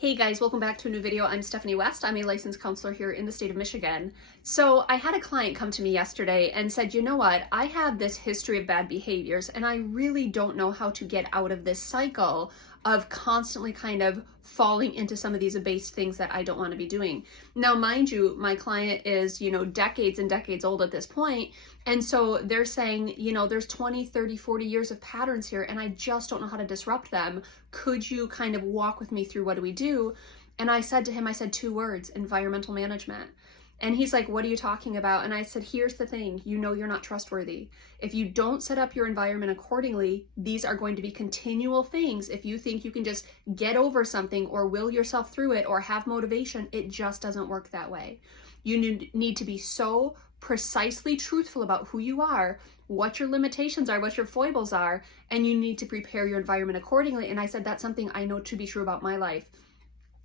Hey guys, welcome back to a new video. I'm Stephanie West. I'm a licensed counselor here in the state of Michigan. So I had a client come to me yesterday and said, you know what, I have this history of bad behaviors and I really don't know how to get out of this cycle of constantly kind of falling into some of these abased things that I don't want to be doing. Now, mind you, my client is, decades and decades old at this point. And so they're saying, there's 20, 30, 40 years of patterns here and I just don't know how to disrupt them. Could you kind of walk with me through what do we do? And I said to him, I said two words: environmental management. And he's like, what are you talking about? And I said, here's the thing, you're not trustworthy. If you don't set up your environment accordingly, these are going to be continual things. If you think you can just get over something or will yourself through it or have motivation, it just doesn't work that way. You need to be so precisely truthful about who you are, what your limitations are, what your foibles are, and you need to prepare your environment accordingly. And I said, that's something I know to be true about my life.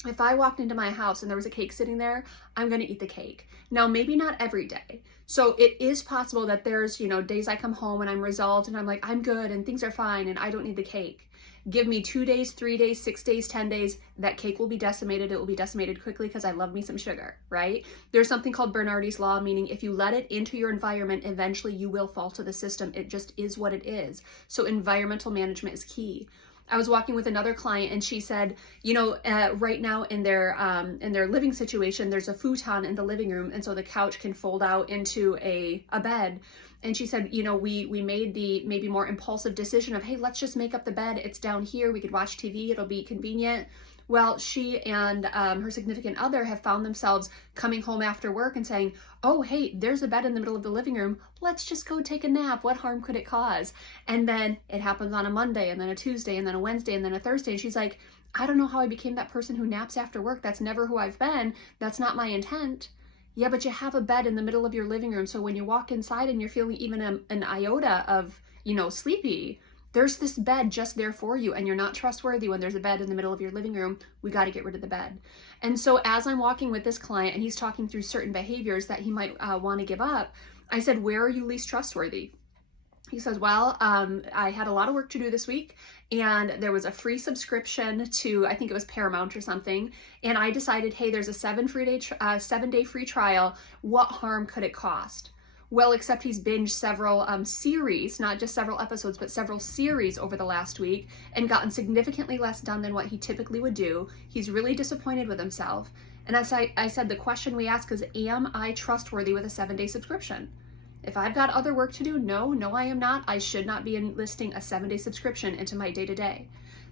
If I walked into my house and there was a cake sitting there, I'm going to eat the cake. Now, maybe not every day. So it is possible that there's, days I come home and I'm resolved and I'm like, I'm good and things are fine and I don't need the cake. Give me 2 days, 3 days, 6 days, 10 days, that cake will be decimated. It will be decimated quickly because I love me some sugar, right? There's something called Bernardi's Law, meaning if you let it into your environment, eventually you will fall to the system. It just is what it is. So environmental management is key. I was walking with another client and she said, right now in their living situation, there's a futon in the living room. And so the couch can fold out into a bed. And she said, we made the maybe more impulsive decision of, hey, let's just make up the bed. It's down here. We could watch TV. It'll be convenient. Well, she and her significant other have found themselves coming home after work and saying, oh, hey, there's a bed in the middle of the living room. Let's just go take a nap. What harm could it cause? And then it happens on a Monday and then a Tuesday and then a Wednesday and then a Thursday. And she's like, I don't know how I became that person who naps after work. That's never who I've been. That's not my intent. Yeah, but you have a bed in the middle of your living room. So when you walk inside and you're feeling even an iota of, sleepy, there's this bed just there for you and you're not trustworthy when there's a bed in the middle of your living room. We got to get rid of the bed. And so as I'm walking with this client and he's talking through certain behaviors that he might want to give up, I said, where are you least trustworthy? He says, well, I had a lot of work to do this week and there was a free subscription to, I think it was Paramount or something. And I decided, hey, there's a 7-day free trial. What harm could it cost? Well, except he's binged several series, not just several episodes, but several series over the last week and gotten significantly less done than what he typically would do. He's really disappointed with himself. And as I said, the question we ask is, am I trustworthy with a 7-day subscription? If I've got other work to do, no, I am not. I should not be enlisting a 7-day subscription into my day-to-day.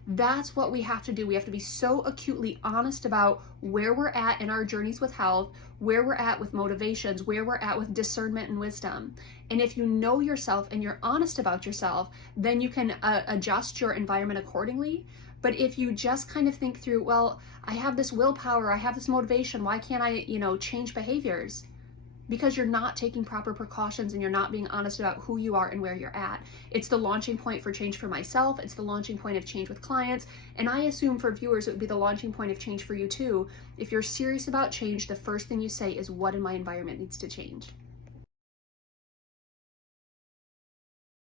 That's what we have to do. We have to be so acutely honest about where we're at in our journeys with health, where we're at with motivations, where we're at with discernment and wisdom. And if you know yourself and you're honest about yourself, then you can adjust your environment accordingly. But if you just kind of think through, well, I have this willpower, I have this motivation, why can't I, change behaviors? Because you're not taking proper precautions and you're not being honest about who you are and where you're at. It's the launching point for change for myself. It's the launching point of change with clients. And I assume for viewers, it would be the launching point of change for you too. If you're serious about change, the first thing you say is, what in my environment needs to change?